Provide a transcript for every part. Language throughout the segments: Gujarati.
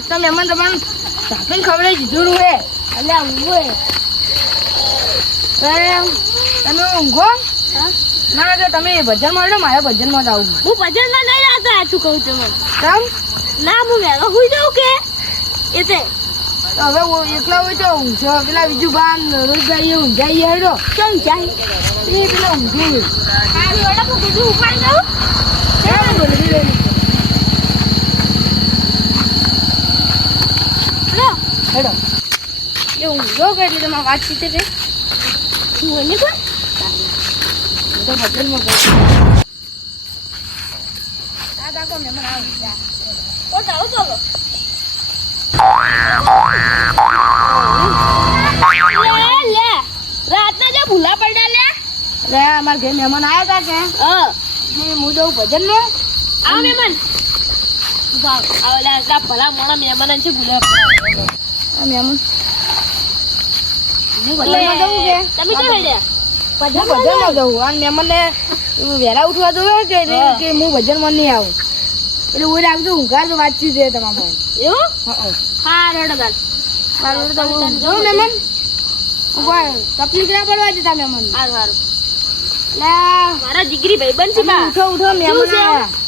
તમે મહેમાન તમને સાપન ખવડાવી દીધું હે એટલે ઊંઘો તમે ઊંઘો ના તો તમે ભજન માં લો મારે ભજન માં આવું હું ભજન માં નહીં આવતો આછું કહું છું કેમ ના હું વેલો હોઈ જાઉં કે એટલે હવે એકલા હોય તો ઊંઘો પેલા બીજું બાન રોજ જઈએ ઊંઘાઈએ હેડો કેમ જાય એ પેલા ઊંઘી સારી ઓળખ હું કીધું ઉપાડી દઉં કેમ બોલી હેડો એ ઊંઘો કે એટલે તમારે વાતચીત છે હું નહીં કોણ તો ભજનમાં ગયો આ કાકો મહેમાન આવી ગયા ઓ જાઓ ચાલો લે રાતના જો ભૂલા પડ્યા લે અરે અમારા ઘરે મહેમાન આવ્યા હતા કે હું જઉં ભજનમાં આવો મહેમાન આવલા ભલા મોણા મહેમાન છે ભૂલા આ મહેમાન હું ભજનમાં જવું કે તમે ક્યાં હેડ્યા ભજનમાં જવું અને મહેમાનને વહેલા ઉઠવા જવું કે હું ભજનમાં નહીં આવું એટલે હું રાખજો ઊંઘાર તો વાતચીત છે તમારા એવું હા હા રડો ગાલ જવું મહેમાન તકલીફ ના પડવા દેતા મહેમાન હારું હારું મારા જીગરી ભાઈબંધ છે બા ઉઠો ઉઠો મહેમાન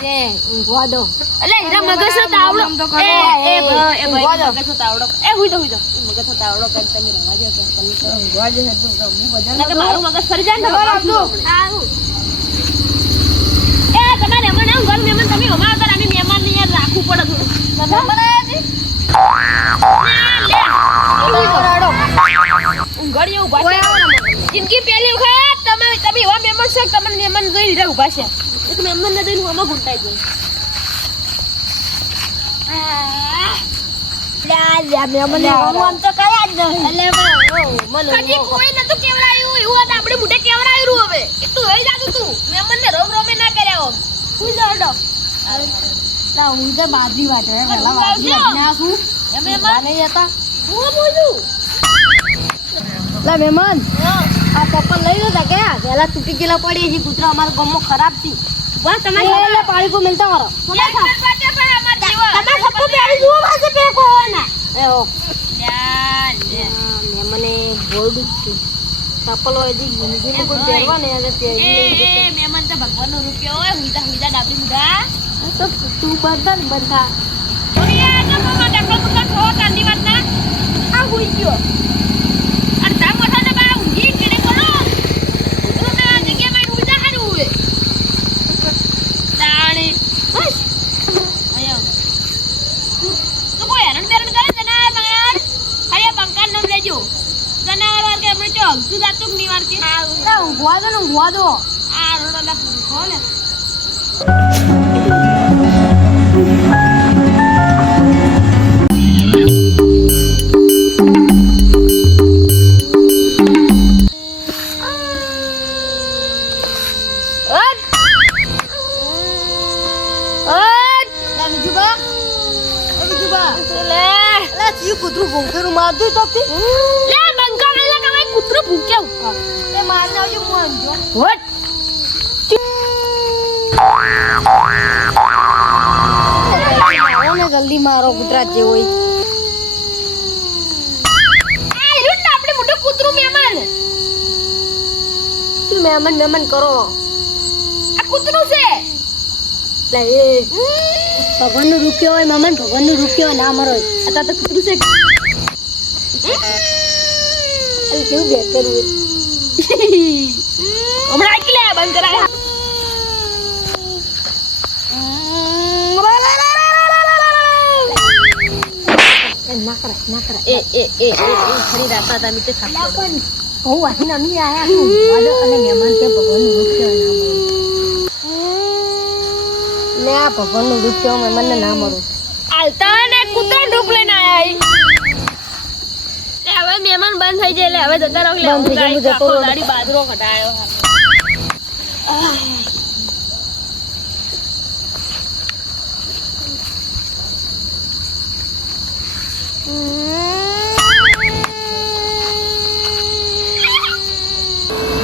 ઊંઘવા દો એટલે એના મગજનો તાવડો એ ભાઈ મગજનો તાવડો એ હુઈ દો મગજનો તાવડો કઈ તમે રવા દો કે તમે ઊંઘવા દે હું ભજન કે મારું મગજ ફરી જાય ને આવું એ તમારે મહેમાન આવું ઘર મહેમાન તમે અમાર ઘર અમે મહેમાન ને યાર રાખવું પડે થોડું મહેમાન આયા છે ઊંઘડી ઉભા છે જિંદગી પહેલી વખત તમે એવા મહેમાન છો તમને મહેમાન જોઈ લીધા ઉભા છે એક મહેમાન ને જોઈને આમાં ઘૂંટાઈ જાય મહેમાન આમ તો કયા જ નહીં એટલે કોઈ નતું કેવરાયું એવું હતું આપણે મોઢે કેવરાયું હવે એ તું હોઈ જાતું તું મહેમાન ને રોમ રોમે ના કર્યા હોમ હું જડો લા હું તો બાજી વાટે પેલા બાજી ના શું એ મહેમાન નહીં હતા હું બોલું લા મહેમાન આ ચપ્પલ લઈ લો કે વેલા તૂટી ગયેલા પડી છે કૂતરા અમારા ગામમાં ખરાબ છે બસ તમારે એટલે પાણી કો મિલતા મારો તમારા સપ્પુ પહેરી જુઓ પાસે પેકો હોવાના એ હો મને બોર્ડ છે ચપ્પલ હોય જી જીને કોઈ પહેરવા ને અને પહેરી મહેમાન તો ભગવાનનો રૂપિયો હોય હુઈતા ડાબડી મુઢા તો તું બંધા ને બંધા ઓરિયા તો મમ્મા ડબલો મુઢા થો કાંદી વાત ના આ હુઈ ગયો અને તા મોઠા ને બા ઊંઘી કેને કરો ઉતરો ના જગ્યા માં હુઈતા હારું હોય તાણી બસ આયો તો કોઈ હેરણ બેરણ કરે જનાર મંગાર હરિયા બંકાર નામ લેજો જનાર વાર કે આપણે જો હગતું જાતું ની વાર કે લા ઊંઘવા દો આ રોડો લા ખોલે કૂતરું ભૂંકેરું મારતું તો લે બંકા વેલા કમાય કૂતરો ભૂક્યો એ માર નાવજો હું અંજો હોટ ઓને જલ્દી મારો કૂતરા જે હોય આ રૂટ આપણે મોટો કૂતરું મહેમાન શું મહેમાન કરો આ કૂતરું છે લે એ ભગવાનનું રૂપિયો હોય મહેમાન ભગવાનનું રૂપિયો ના મરો આ તો કૂતરું છે અરે કેવું બેકરું હમણાં આકી લે બંધ કરાય ના કરા એ ખરી રાતા હતા મીતે ખાતા પણ બહુ વાહીને અમે આયા છું વાદો અને મહેમાન કે ભગવાનનું રૂપિયો ના મરો લે આ ભગવાનનું રૂપિયો મહેમાનને ના મરો આલતા ને કૂતરા ડૂબ લઈને આયા હવે મહેમાન બંધ થઈ જાય એટલે હવે જતા રહો બંધ થઈ જાય, હું જતો રહું. દાડી બાદરો કટાયો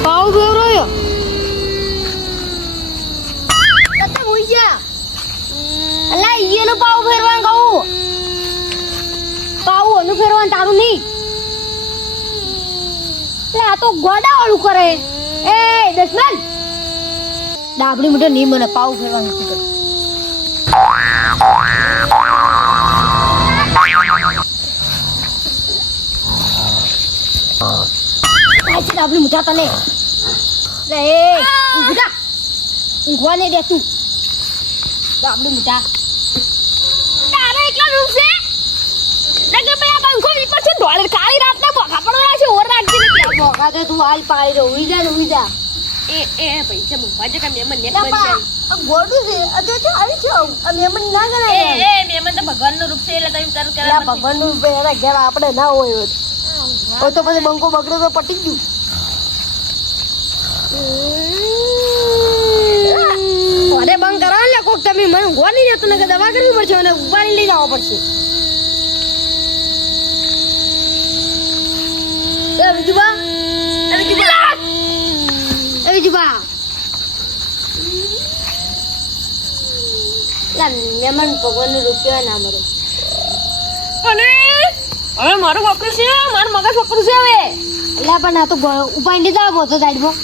પાવ ફેવરોયો કતે હોઈ જા પાવ ફેરવાનું કહું. પાવ ઓનું ફેરવાનું તારું નહીં. લે આ તો ગોડા વાળું કરે. એ દશમન ડાબડી મોટો નહીં મને પાવ ફેરવાનું કીધું. ડાબડી મોટા તને લે એ ઊંઘા ઊંઘવા નહીં દે તું. ડાબડી મોટા તારે એકલા રૂમ છે નકે ભાઈ આ પંખો ઉપર છે ઢોળે કાળી રાતના બોખા પડવાના છે ઓર રાખજે ને ત્યાં બોખા તો તું હાલ પાડી રહ્યો ઉઈ જા ને ઉઈ જા. એ પૈસા મુંબા જે કે મેમન ને બંધ જાય આ ગોડું છે આ તો છે આવી છે આ મેમન ના ગણાય. એ મેમન તો ભગવાનનું રૂપ છે એટલે તમે કર કરે ભગવાનનું રૂપ એના ઘેર આપણે ના હોય હોય તો પછી બંકો બગડે તો પટી ગયું. અરે બંધ કરાવ ને કોક તમે મને ઊંઘવા નહીં દેતું ને કે દવા કરવી પડશે અને ઉપાડી લઈ જવા પડશે. એ વિજુબા મહેમાન ભગવાનનું રૂપ કેવાય ના મરે. અને હવે મારું વપરું છે મારું મગજ વપરું છે હવે એટલે પણ આ તો ઉપાય નહીં જવા બોતો સાઈડમાં.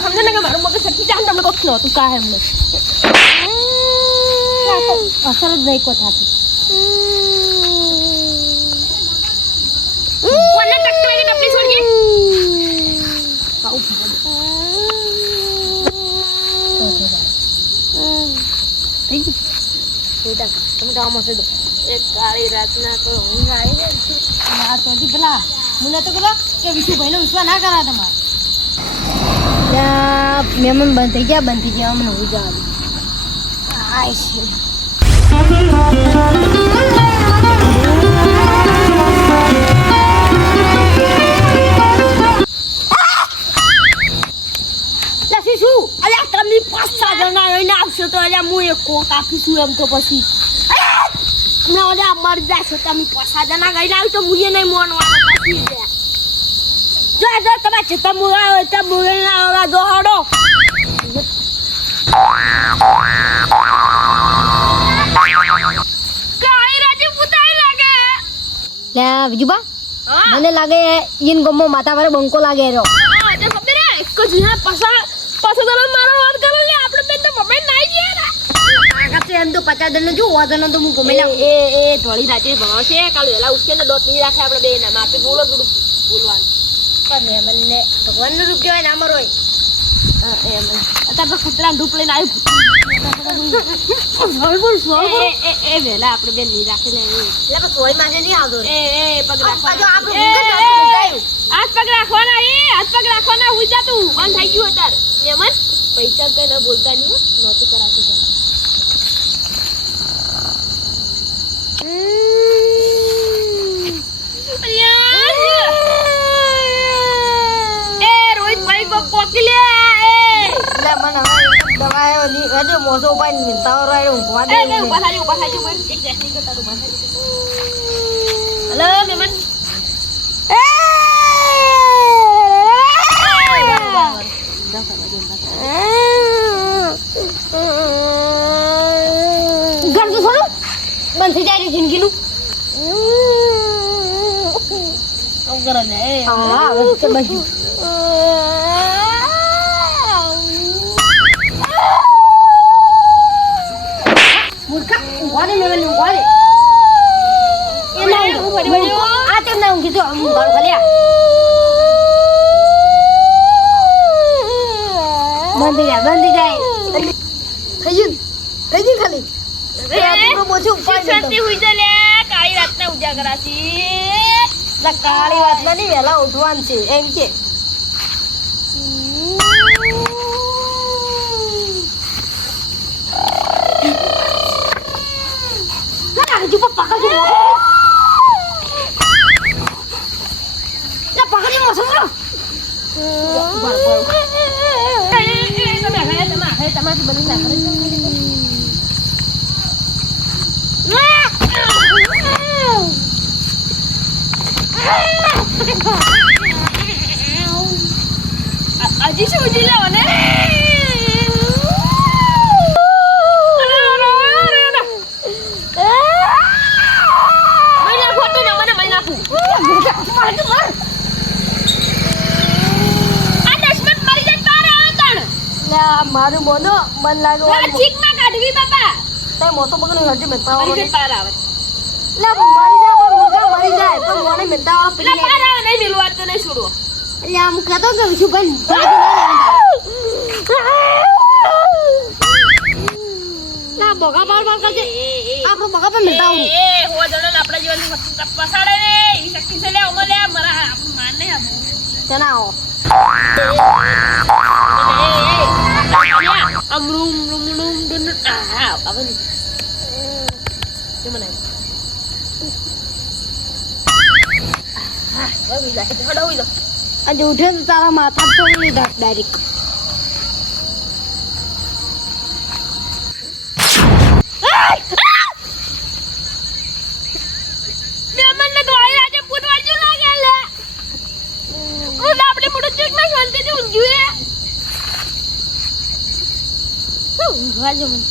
સમજે ને કે મારું મગજ સરખી જાણ તમને કોક નહોતું કાહે એમને અસર જ નહીં કો થાતી. કોને ટકરાવી નપલી છોડીએ તમે તો આમાં સીધો એક કાળી રાતના તો ઊંઘ આવી ને આ તો પેલા મને તો પેલા કે વિશુભાઈ નો વિશ્વાસ ના કરા તમારે. મહેમાન બંધ થઈ ગયા મને હું જવા દઉં. શું અલ્યા તમે 5-6 જણા રહીને આવશો તો અલ્યા હું એક કોક આપીશું એમ તો પછી હમણાં ઓલા મરી જશો તમે 5-6 જણા રહીને આવી તો મુએ નહીં મોનવાનું પછી જો તમે ચિત્તા મુરા હોય તો મુરે ના જો હાડો કાઈ રાજે પુતાઈ લાગે લે વિજુબા મને લાગે ઈન ગમો માતા વારે બંકો લાગે રહ્યો. હા તે ખબર હે એક જ ના પાછા તો મારો વાત કરો લે આપણે બેન તો મમ્મી નાઈ ગયા ને કાકા તો એમ તો 50 દન જો વાદન તો હું ગમે લા એ ઢોળી રાતે ભણો છે કાલ વેલા ઉઠે ને દોત નહીં રાખે આપણે બે ના માપે બોલો થોડું બોલવાનું પણ મને ભગવાનનું રૂપ કહેવાય ના મરો હોય. એમ અત્યારે તો કૂતરા ધૂપ લઈને આવ્યું એ વેલા આપણે બેન નહીં રાખે ને એટલે સોય માં નહીં આવતો એ પગ રાખવા હાથ પગ રાખવાના હાથ પગ રાખવાના હું જા તું બંધ થઈ ગયું અત્યારે મહેમાન પૈસા કઈ ન બોલતા નહીં નહોતું કરાતું મોસો ઉપાય મિલતા રહ્યો ઊંઘવા દે ઉભા થાજો એક જેટલી કરતા ઉભા થાજો. હેલો મહેમાન ઘર તો થોડું બંધ થઈ જાય જિંદગીનું આવું કરો ને હા હવે બાજુ Guarda meu menino, guarda. Ah, tem não, que tu agora olha. Bantu jai. Kayun kali. Aku mau coba. Sati hujan le, kali ratna ujagra sih. Lah kali ratna ni vela uthwan છે એમ કે. Jumpa pakai jumpa. Ya pakai jumpa semua. Baru. Sama sebenarnya. હજી શું ઉજી લેવો ને મહિના ખોટું ને મને મહિના ફૂ આ 10 મિનિટ મરી જાય તારે આવે તણ મારું મોનો મન લાગો ચીકમાં કાઢવી બાપા તે મોટો પકડો હરજી મેતા મરી જાય પાર આવે લે મરી જાય પણ મોટા મરી જાય પણ મોને મેતા વાળો એટલે પાર આવે નહીં મિલવા તો નહીં છોડવો એટલે આમ કહેતો કે શું ભાઈ ના બગા બાર બાર કરજે આપણો બગા પર મેતા આવું એ હો જણો આપણા જીવન પસાડે ને એવી શક્તિ છે લે ઓમલે મારા માન નહીં આપો તેના આવો અમરૂમ રૂમરૂમ ડુન આ હવે કેમ ના હવે જાય હડો હોય આજે ઉઠે તો તારા માથા તો નહીં ડાયરેક્ટ મેમનને તો આઈ આજે પૂટવાજો લાગે લે હું આપણે મોટો ચેક માં શાંતિ થી ઊંઘ્યું શું વાજો મને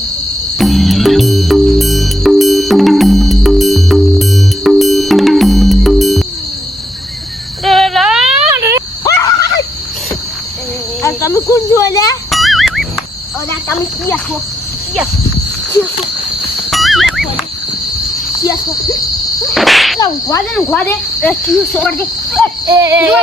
આ તમે કોણ છો લે ઓલા તમે કિયા છો કિયા લા ઊંઘવા દે એ ક્યુ છોડ દે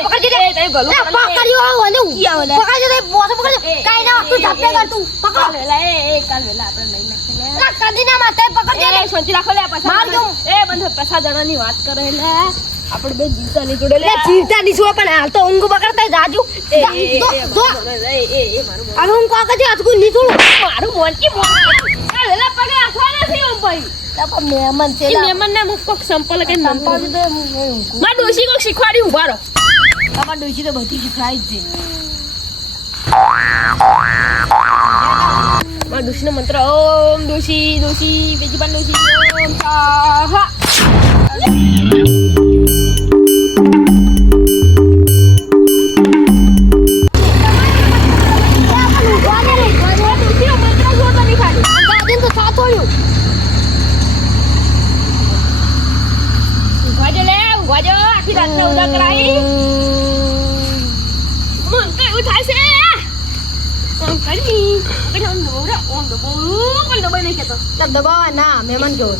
પકડજે દે તઈ ગલો પકડ્યો અને કિયા ઓલે પકડજે દે બોસ પકડજે કાઈ ના તું ઝાપે કર તું પકડો વેલા એ કાલ વેલા આપણે લઈ નાખે લે લા કદી ના માથે પકડજે એ શાંતિ રાખો લે પાછા માર દઉં. એ બંધ પાછા જણાની વાત કરે લે આપણે બે જીવતા ની જોડે લે લે જીવતા ની છો પણ હાલ તો ઊંઘ બગડતા જાજુ મારું આ હું કાકા જે આજકુ નીકળું મારું મોનકી મોન કાલ વેલા પગે આખવા નથી ઓમ ભાઈ લા મહેમાન છે એ મહેમાન ને મુક કોક સંપલ કે સંપાવ નંપલ દે માં ડોશી કોક શીખવાડી ઉભા રહો તમાર ડોશી તો બધી શીખડાઈ જ છે માં ડોશી નો મંત્ર ઓમ ડોશી ડોશી બીજી પણ ડોશી ઓમ સાહા દબાવા ના મહેમાન કેવો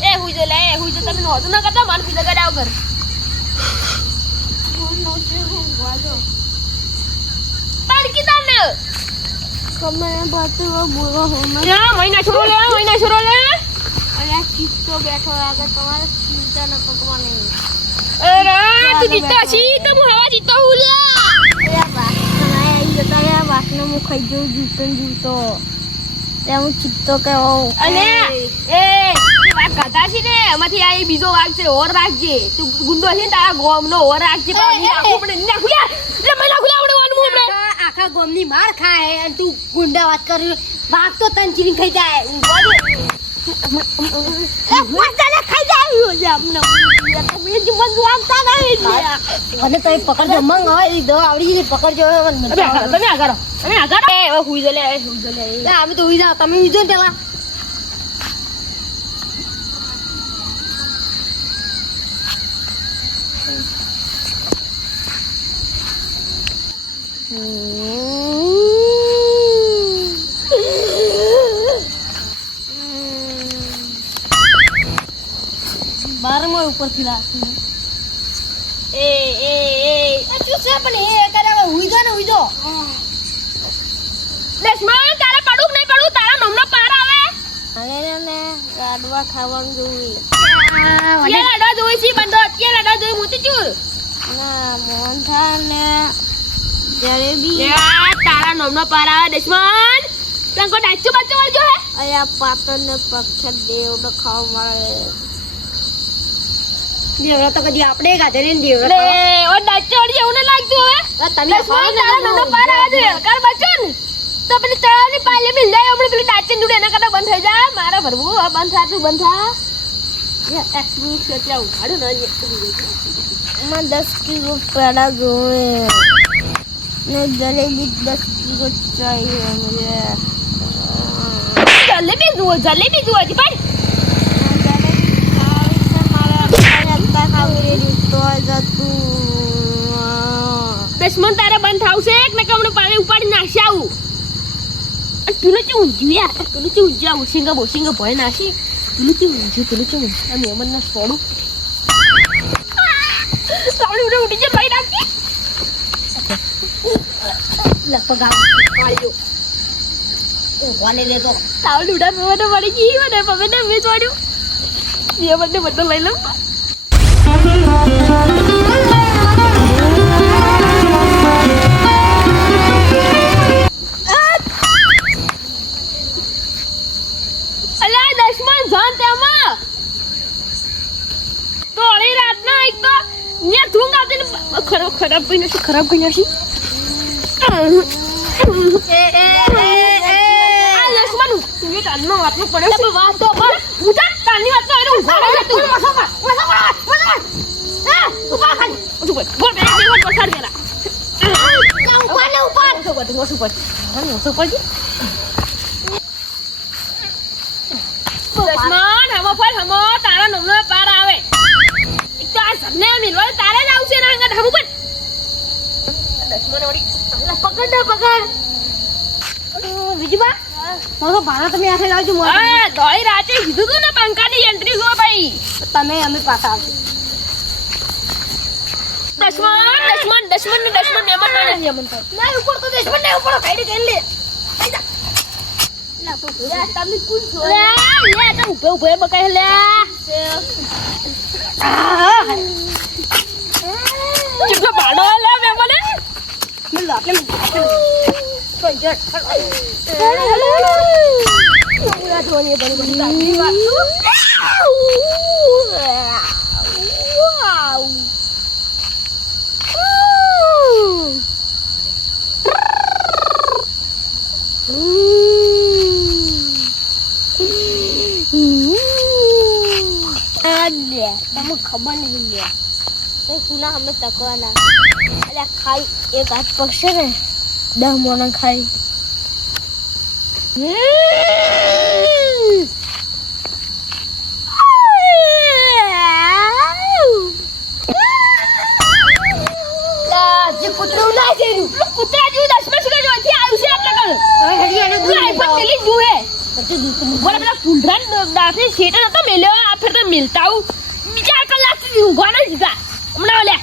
એ હુઈ જો લે હુઈ જો તમે નહોતું ના કરતા માન પીલા ગડાવ કર પાડકી તને તમે બાતો બોલો હો યા મહિના છોરો લે અરે કિસ્સો બેઠો આગળ તમારે ચિંતા ન કરવાની અરે તું જીતતો છી તો હું હવા જીતતો હું લે અરે બા તમે વાસનો મુ ખાઈ જઉં જીવતો તે હું ચિત્તો કે અને એ વાત કરતા છી ને એમાંથી આ બીજો વાગ છે ઓર રાખજે તું ગુંડો છે ને તારા ગોમનો ઓર રાખજે પણ આપણે નાખું યાર એટલે મહિના ખુલા આપણે વાનું આપણે આખા ગોમની માર ખાય અને તું ગુંડા વાત કરી વાગ તો તન ચીરી ખાઈ જાય ખાઈ જાય આપણે અને તો પકડજો મંગ હોય દવા આવડી જઈ પકડજો તમે આગળ એ હુઈ જો લે અમે તો ઉઈ જાવ તમે ઉઈ જો ને પેલા બારમાં ઉપરથી રાખી એ તું છે પણ એ કરે ઉઈ જો ને ઉઈ જો લક્ષ્મણ તારા પડું નહીં પડું તારા નમનો પાર આવે અરે ને લાડવા ખાવાનું જોઈ કે લાડવા જોઈ છી બંધો કે લાડવા જોઈ મોતી ચૂર ના મોહનથાળ ને જલેબી તારા નમનો પાર આવે દુશ્મન તંકો ડાચું બચ્ચું વળજો હે અયા પાતળ ને પક્ષ દેવ તો ખાવા મળે દેવડા તો કદી આપણે ગાધે ને દેવડા લે ઓ ડાચું વળી એવું ન લાગતું હવે તમે દુશ્મન તારા નમનો પાર આવે છે કાર બચ્ચન તો પેલી તળાવની પાલે મિલ જાય હમણાં પેલી ડાચન જોડે એના કરતા બંધ થઈ જાય મારા ભરવું બંધ થા તું બંધ થા એક્સપ્રેસ કે ત્યાં ઉઘાડ્યો ને मैं 10 किलो पेड़ा जोए ने जलेबी 10 किलो चाहिए मुझे જલેબી જુઓ હજી પણ દશમન તારે બંધ થાવશે એક ને કમણે પાણી ઉપાડી નાખશે આવું અને પેલું ચે ઊંધ્યું યાર પેલું ચે ઊંધ્યું બોસિંગ ભય નાખી પેલું ચે ઊંધ્યું આ મેમન ના છોડું સાવડી ઉડે ઉડી જે ભાઈ નાખી લગભગ આવ્યો ઊંઘવાને દેતો સાવડી ઉડા મેમન મળી ગઈ મને પમે ને મેં છોડ્યું મેમન ને બધું લઈ લઉં અલ્યા દશમન જાન તેમાં તો અળી રાત ના એક તો ને ઢૂંગ આવતી ને ખરાબ કઈ નાખી આ દશમન તું એ તારનો વાતનો પડ્યો છે વાત તો પર ઉઠા તારની વાત તો એને ઉઘાડે છે તું બોલ બે દિવસ પસાર કરા ઉપર દશમન હમો તારા નમનો પાર આવે એક તો આ સબને મિલવા તારે જ આવશે ને હંગા હમુ પણ દશમન ઓડી પકડ વિજુબા મારો ભાણા તમે આખે આવજો આ દોઈ રાતે કીધું તું ને પંકાની એન્ટ્રી જો ભાઈ તમે અમે પાછા આવજો દશમન મેમન ના ઉપર તો દશમન ને ઉપર કાઢી દે લે તમે કુલ છો લે તો ઉભે બકાય લે કેટલો બાડો લે મેમન મિલ આપણે તમને ખબર નહીં લે તો સુના અમે તકવાના એટલે ખાઈ એક હાથ પકશે ને 10 મોના ખાઈ જે કૂતરું ના જેરું કૂતરા જેવું દશમન સુગર જોથી આવ્યું છે આપણે કલ હરિયાને આઈફોન પેલી જુએ બોલા પેલા ફૂંડરાન દાફે સેટર નતો મેલ્યો આ ફેર તો મિલતા હું બીજા કલાક સુધી ઊંઘવા નહીં દીધા હમણાં ઓલે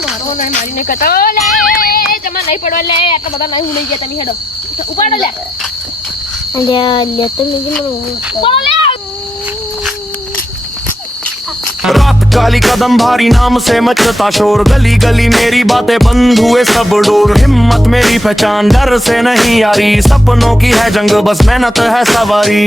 મારો નહીં મારીને કતો લે તમારે નહીં પડવા લે આટલા બધા નહીં ઉડી ગયા તમે હેડો ઉપાડો લે લે તો મેં ઉપાડો લે रात काली कदम भारी नाम से मचता शोर गली गली मेरी बातें बंद हुए सब डोर हिम्मत मेरी पहचान डर से नहीं यारी सपनों की है जंग बस मेहनत है सवारी